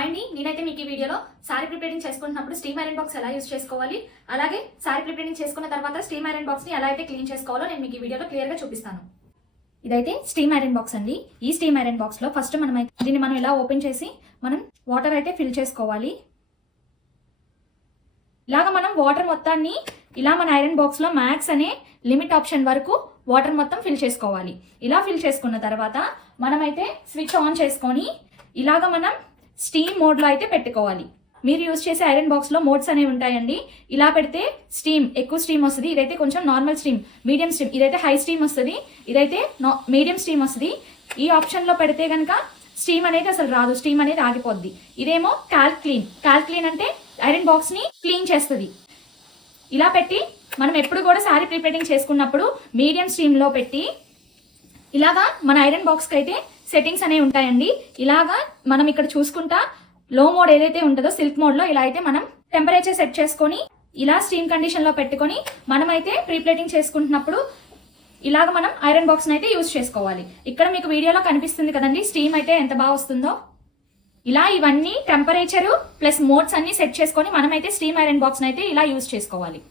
Hi అండి, నేనైతే మీకు ఈ వీడియోలో సారీ ప్రిపేరింగ్ చేసుకుంటున్నప్పుడు స్టీమ్ ఐరన్ బాక్స్ ఎలా యూజ్ చేసుకోవాలి, అలాగే సారీ ప్రిపేరింగ్ చేసుకున్న తర్వాత స్టీమ్ ఐరన్ బాక్స్ ని ఎలా అయితే క్లీన్ చేసుకోవాలో నేను మీకు ఈ వీడియోలో క్లియర్ గా చూపిస్తాను. ఇదైతే స్టీమ్ ఐరన్ బాక్స్ అండి. ఈ స్టీమ్ ఐరన్ బాక్స్ లో ఫస్ట్ దీన్ని మనం ఇలా ఓపెన్ చేసి మనం వాటర్ అయితే ఫిల్ చేసుకోవాలి. ఇలాగ మనం వాటర్ మొత్తాన్ని ఇలా మన ఐరన్ బాక్స్ లో మ్యాక్స్ అనే లిమిట్ ఆప్షన్ వరకు వాటర్ మొత్తం ఫిల్ చేసుకోవాలి. ఇలా ఫిల్ చేసుకున్న తర్వాత మనమైతే స్విచ్ ఆన్ చేసుకొని ఇలాగ మనం స్టీమ్ మోడ్ లో అయితే పెట్టుకోవాలి. మీరు యూజ్ చేసే ఐరన్ బాక్స్ లో మోడ్స్ అనేవి ఉంటాయండి. ఇలా పెడితే స్టీమ్ ఎక్కువ స్టీమ్ వస్తుంది. ఇదైతే కొంచెం నార్మల్ స్టీమ్, మీడియం స్టీమ్, ఇదైతే హై స్టీమ్ వస్తుంది, ఇదైతే మీడియం స్టీమ్ వస్తుంది. ఈ ఆప్షన్ లో పెడితే కనుక స్టీమ్ అనేది అసలు రాదు, స్టీమ్ అనేది ఆగిపోద్ది. ఇదేమో క్లీన్ అంటే ఐరన్ బాక్స్ ని క్లీన్ చేస్తుంది. ఇలా పెట్టి మనం ఎప్పుడు కూడా సారీ ప్రిపేరింగ్ చేసుకున్నప్పుడు మీడియం స్టీమ్ లో పెట్టి ఇలాగా మన ఐరన్ బాక్స్ కి అయితే సెట్టింగ్స్ అనేవి ఉంటాయండి. ఇలాగా మనం ఇక్కడ చూసుకుంటా లో మోడ్ ఏదైతే ఉంటుందో సిల్క్ మోడ్ లో ఇలా అయితే మనం టెంపరేచర్ సెట్ చేసుకొని ఇలా స్టీమ్ కండిషన్ లో పెట్టుకొని మనమైతే ప్రీప్లేటింగ్ చేసుకుంటున్నప్పుడు ఇలాగ మనం ఐరన్ బాక్స్ అయితే యూజ్ చేసుకోవాలి. ఇక్కడ మీకు వీడియోలో కనిపిస్తుంది కదండి స్టీమ్ అయితే ఎంత బాగా వస్తుందో. ఇలా ఇవన్నీ టెంపరేచర్ ప్లస్ మోడ్స్ అన్ని సెట్ చేసుకొని మనమైతే స్టీమ్ ఐరన్ బాక్స్ అయితే ఇలా యూజ్ చేసుకోవాలి.